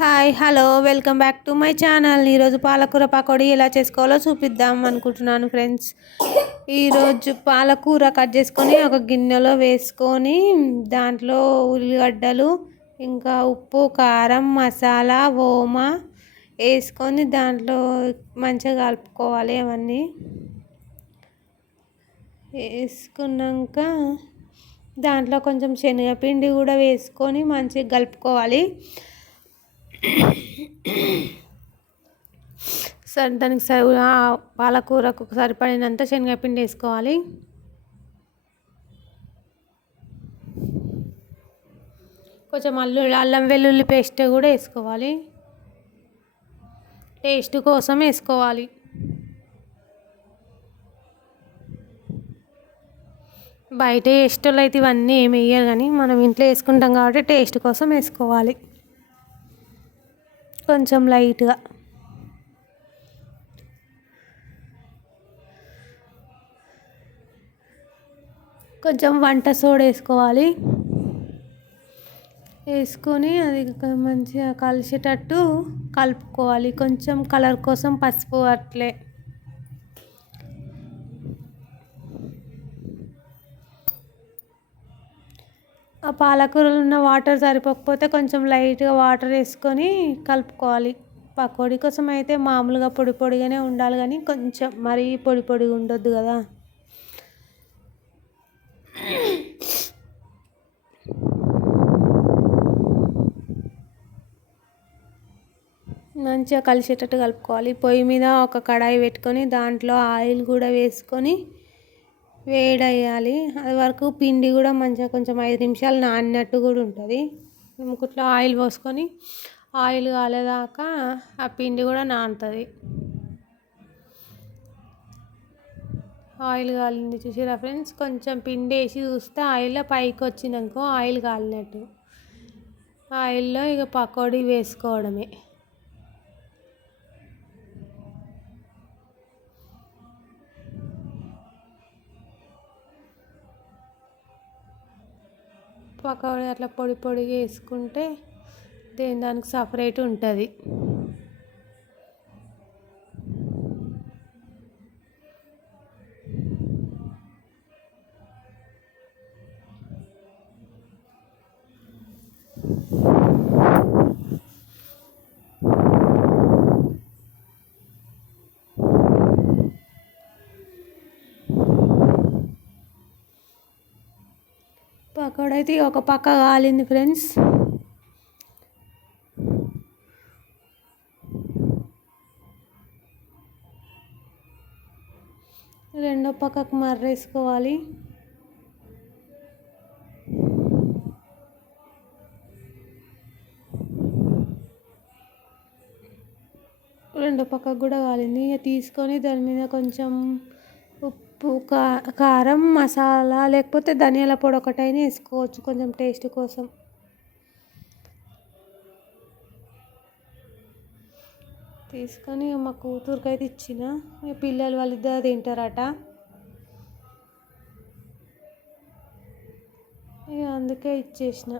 Hi hello welcome back to my channel. ఈరోజు పాలకూర పకోడీ ఎలా చేసుకోవాలో చూపిద్దాం అనుకుంటున్నాను ఫ్రెండ్స్. ఈరోజు పాలకూర కట్ చేసుకొని ఒక గిన్నెలో వేసుకొని దాంట్లో ఉల్లిగడ్డలు ఇంకా ఉప్పు కారం మసాలా ఓమ వేసుకొని దాంట్లో మంచిగా కలుపుకోవాలి. అవన్నీ వేసుకున్నాక దాంట్లో కొంచెం శనగపిండి కూడా వేసుకొని మంచిగా కలుపుకోవాలి. సరే, దానికి పాలకూరకు సరిపడినంత శనగపిండి వేసుకోవాలి. కొంచెం అల్లం వెల్లుల్లి పేస్ట్ కూడా వేసుకోవాలి. టేస్ట్ కోసం వేసుకోవాలి. బయట వేసేటోళ్ళు అయితే ఇవన్నీ ఏమి వేయరు, కానీ మనం ఇంట్లో వేసుకుంటాం కాబట్టి టేస్ట్ కోసం వేసుకోవాలి. కొంచెం లైట్గా కొంచెం వంట సోడా వేసుకోవాలి. వేసుకొని అది మంచిగా కలిసేటట్టు కలుపుకోవాలి. కొంచెం కలర్ కోసం పసుపు అట్లే ఆ పాలకూరలో ఉన్న వాటర్ సరిపోకపోతే కొంచెం లైట్గా వాటర్ వేసుకొని కలుపుకోవాలి. పకోడీ కోసం అయితే మామూలుగా పొడి పొడిగానే ఉండాలి, కానీ కొంచెం మరీ పొడి పొడిగా ఉండొద్దు కదా. మంచిగా కలిసేటట్టు కలుపుకోవాలి. పొయ్యి మీద ఒక కడాయి పెట్టుకొని దాంట్లో ఆయిల్ కూడా వేసుకొని వేడయ్యాలి. అది వరకు పిండి కూడా మంచిగా కొంచెం 5 నిమిషాలు నానినట్టు కూడా ఉంటుంది. ముకుట్లో ఆయిల్ పోసుకొని ఆయిల్ కాలేదాకా ఆ పిండి కూడా నానుతుంది. ఆయిల్ కాలింది చూసిరా ఫ్రెండ్స్. కొంచెం పిండి వేసి చూస్తే ఆయిల్లో పైకి వచ్చిందనుకో ఆయిల్ కాలినట్టు. ఆయిల్లో ఇక పకోడీ వేసుకోవడమే. పకోడీ అట్లా పొడి పొడిగా వేసుకుంటే దానికి సపరేట్ ఉంటుంది. పకోడీ అయితే ఒక పక్క కాలింది ఫ్రెండ్స్. రెండో పక్కకు మర్రేసుకోవాలి. రెండో పక్కకు కూడా కాలింది. ఇక తీసుకొని దాని మీద కొంచెం ఉప్పు కారం మసాలా లేకపోతే ధనియాల పొడి ఒకటైనా వేసుకోవచ్చు కొంచెం టేస్ట్ కోసం. తీసుకొని మా కూతురికి అయితే ఇచ్చిన. పిల్లలు వాళ్ళిద్దరు తింటారట. ఇక అందుకే ఇచ్చేసిన.